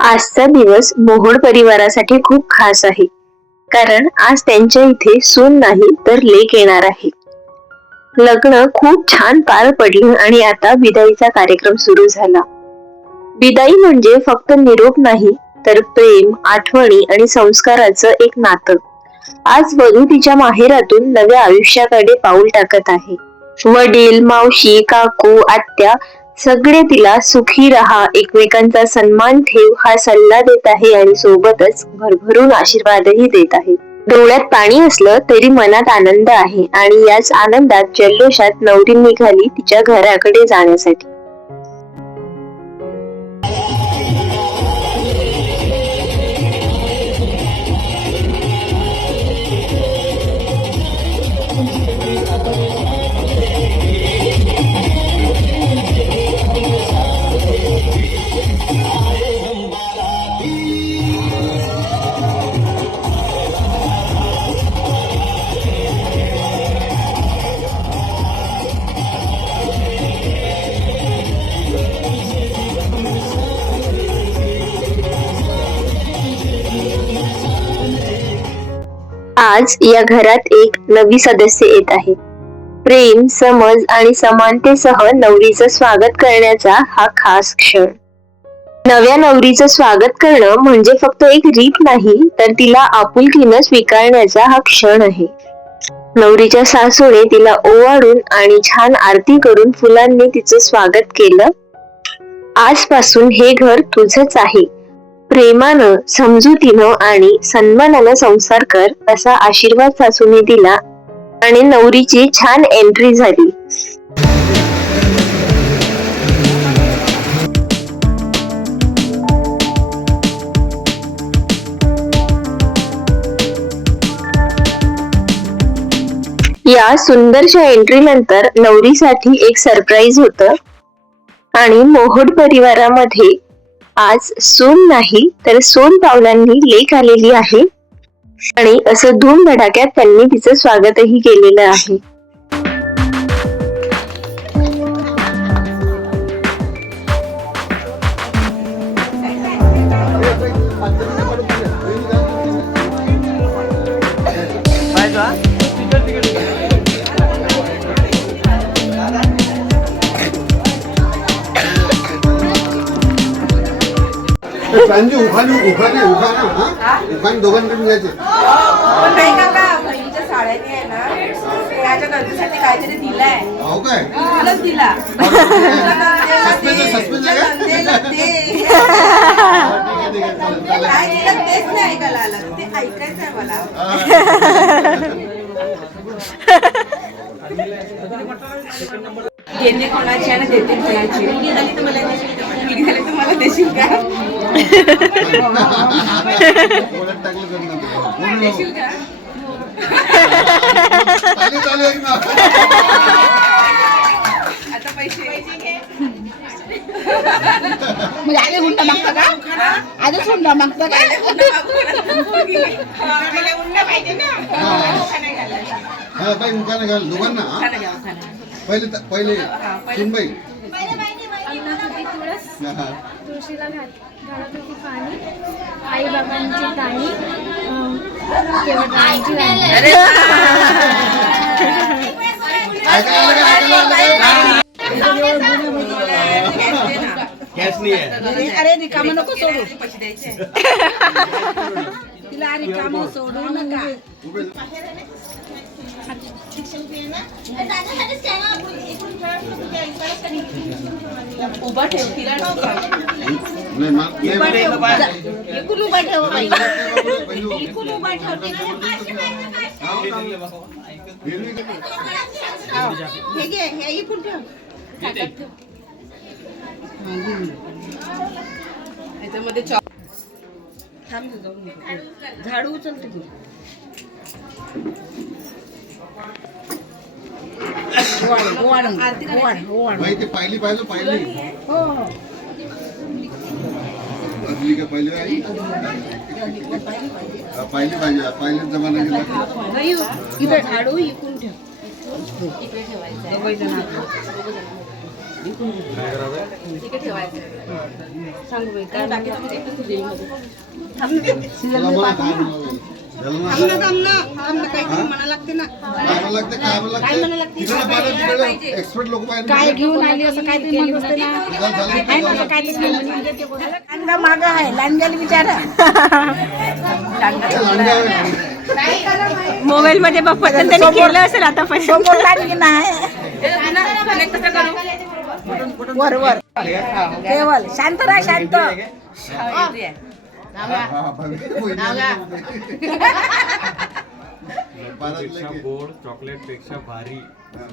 आजचा दिवस मोहोड परिवारासाठी खूप खास आहे. कारण आज त्यांच्या इथे सून नाही तर लेक येणार आहे. लग्न खूप छान पार पडलं आणि आता विदाईचा कार्यक्रम सुरू झाला. विदाई म्हणजे फक्त निरोप नाही, तर प्रेम, आठवणी आणि संस्काराचं एक नातं. आज वधू तिच्या माहेरातून नव्या आयुष्याकडे पाऊल टाकत आहे. वडील, मावशी, काकू, आत्या सगळे तिला सुखी राहा, एकमेकांचा सन्मान ठेव हा सल्ला देत आहे आणि सोबतच भरभरून आशीर्वादही देत आहे. डोळ्यात पाणी असलं तरी मनात आनंद आहे आणि याच आनंदात जल्लोषात नवरी निघाली तिच्या घराकडे जाण्यासाठी. आज या घरात एक नवी सदस्य येत आहे. प्रेम, समज आणि समानतेसह नवरीचं स्वागत करण्याचा हा खास क्षण. नव्या नवरीचं स्वागत करणं म्हणजे फक्त एक रीत नाही, तर तिला आपुलकीनं स्वीकारण्याचा हा क्षण आहे. नवरीच्या सासूने तिला ओवाळून आणि छान आरती करून फुलांनी तिचं स्वागत केलं. आजपासून हे घर तुझंच आहे. प्रेमानं, समजुतीनं आणि सन्मानानं संसार कर, असा आशीर्वाद सासूने दिला आणि नवरीची छान एंट्री झाली. या सुंदरशा एंट्री नंतर नवरीसाठी एक सरप्राईज होतं आणि मोहोड परिवारामध्ये आज सून नाही तर सोन पावलांनी लेक आलेली आहे आणि असं धूमधडाक्यात त्यांनी तिचं स्वागतही केलेलं आहे. उखाणी दोघांकडून घ्यायचे. नाही काका, बहिणीच्या साड्याने आहे ना, त्याच्या नंदेसाठी काहीतरी दिलाय. हो काय? तुलाच दिला. काय दिलं तेच नाही ऐकायला आलं, ते ऐकायचं आहे मला. घेणे कोणाची आणि देते कोणाची. मुलगी झाली तर मला देशील का? मुलगी झाली तर मला देशील का? देशील का? आता पैसे मग आले हुंडा मागता का? आधीच हुंडा मागता का? पाहिजे ना. हा बाई मुखाने घाल दोघांना. पहिले सुनबाई तुळशीला घालत होती पाणी, आई बाबांची गाणी, अरे रिकामं नको सोडू, तिला रिकामं सोडू नका. उभा ठेव तिला इकडून उभा ठेव बाई. इकडून उभा ठेवते. हे घे, हे इकडून ठेव. याच्यामध्ये झाडू उचलते तू. बाई ते पाहिली पाहिलं पाहिली हो बदली का पहिले आई पाहिली पाहिजे पहिले जमाना गेला. इथे झाडू इकडून ठेव. तिकडे ठेवायचं. सांगू बाई काय टाकायचं म्हणजे एकच देईल मध्ये. तुला मला काय म्हणावं? एक्सपर्ट लोक काय घेऊन आली असं काय तरी म्हणत असते ना. माग आहे लांजाला विचारा. मोबाईल मध्ये बघ त्यांनी केलं असेल आता पण. वर वर केवळ शांत राहा शांत. पेक्षा गोड चॉकलेट पेक्षा भारी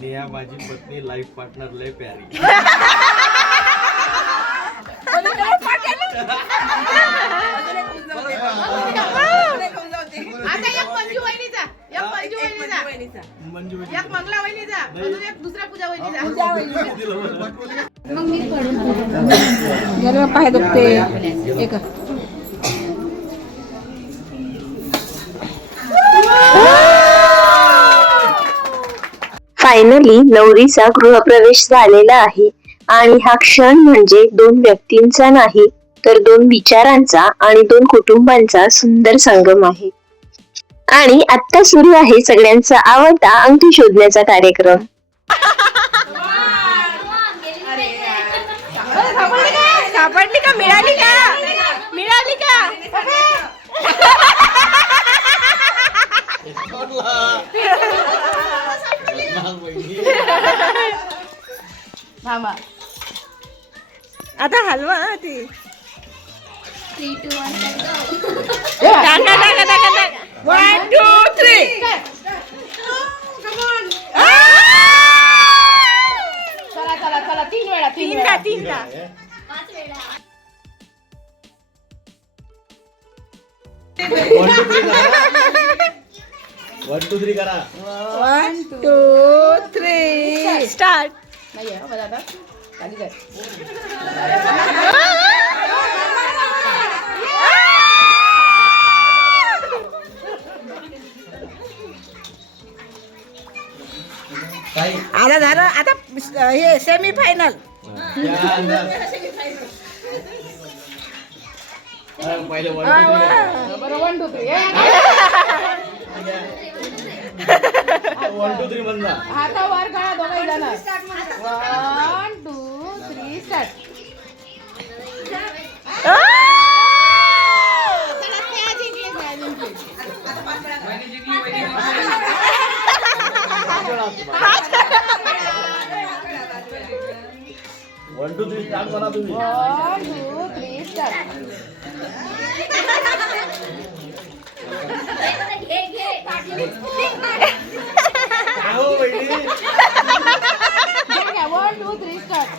नेहा माझी पत्नी लाईफ पार्टनर लय प्यारी. आता एक मंजू वहिनीचा, एक मंजू वहिनीचा, एक मंगला वहिनीचा, अजून एक दुसरा पूजा वहिनीचा. गेलं पाय दुखते एक. फायनली नवरीचा गृहप्रवेश झालेला आहे आणि हा क्षण म्हणजे दोन व्यक्तींचा नाही तर दोन विचारांचा आणि दोन कुटुंबांचा सुंदर संगम आहे. आणि आता सुरू आहे सगळ्यांचा आवडता अंगठी शोधण्याचा कार्यक्रम. सापडली का? मिळाली का? मिळाली का? आता हलवा ती. 3, 2, 1 टाका टाका टाका टाका. 1 2 3. चला चला चला. तीनदा. 5 वेळा. 1 2 3 करा. 1 2 3 स्टार्ट. नाही आहे बघा आता खाली जाय. आता झालं आता हे सेमी फायनल. पहिले बरं 1 2 3. 1 2 3 म्हणला. हाता वर करा दोघे जण. 1 2 3 start. One two three start करा तुम्ही. 1 2 3 स्टार्ट. हो बहिणी. 1 2 3 स्टार्ट.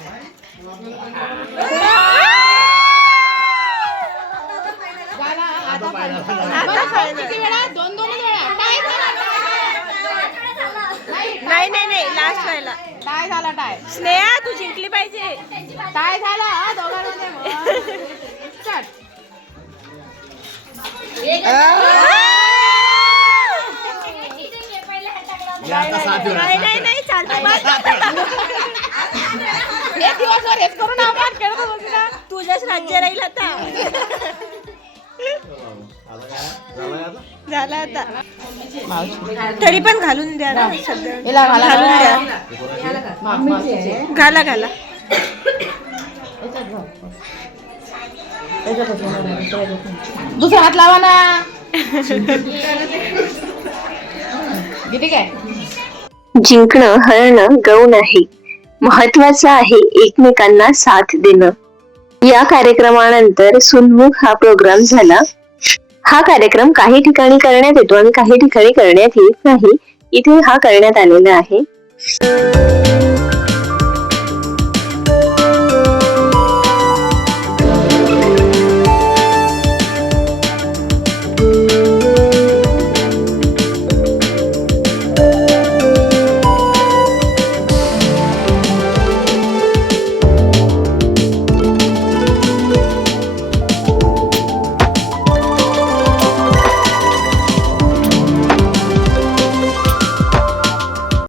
किती वेळा? 2 वेळा. नाही नाही नाही लास्ट व्हायला. टाय झाला टाय. स्नेहा तू जिंकली पाहिजे. टाय झाला हा दोघांमध्ये. स्टार्ट. नाही नाही चालतं. एक दिवस रेस करून आपण खेळत होतो ना. तुझ्याच राज्य राहील आता. झाला आता. तरी पण घालून द्या ना सध्या. घालून द्या. घाला घाला. दुसरा हात लावा ना. किती काय? जिंकणं हरणं गौण आहे. महत्वाचं आहे एकमेकांना साथ देणं. या कार्यक्रमानंतर सुन्मुख हा प्रोग्राम झाला. हा कार्यक्रम काही ठिकाणी करण्यात येतो आणि काही ठिकाणी करण्यात येत नाही. इथे हा करण्यात आलेला आहे.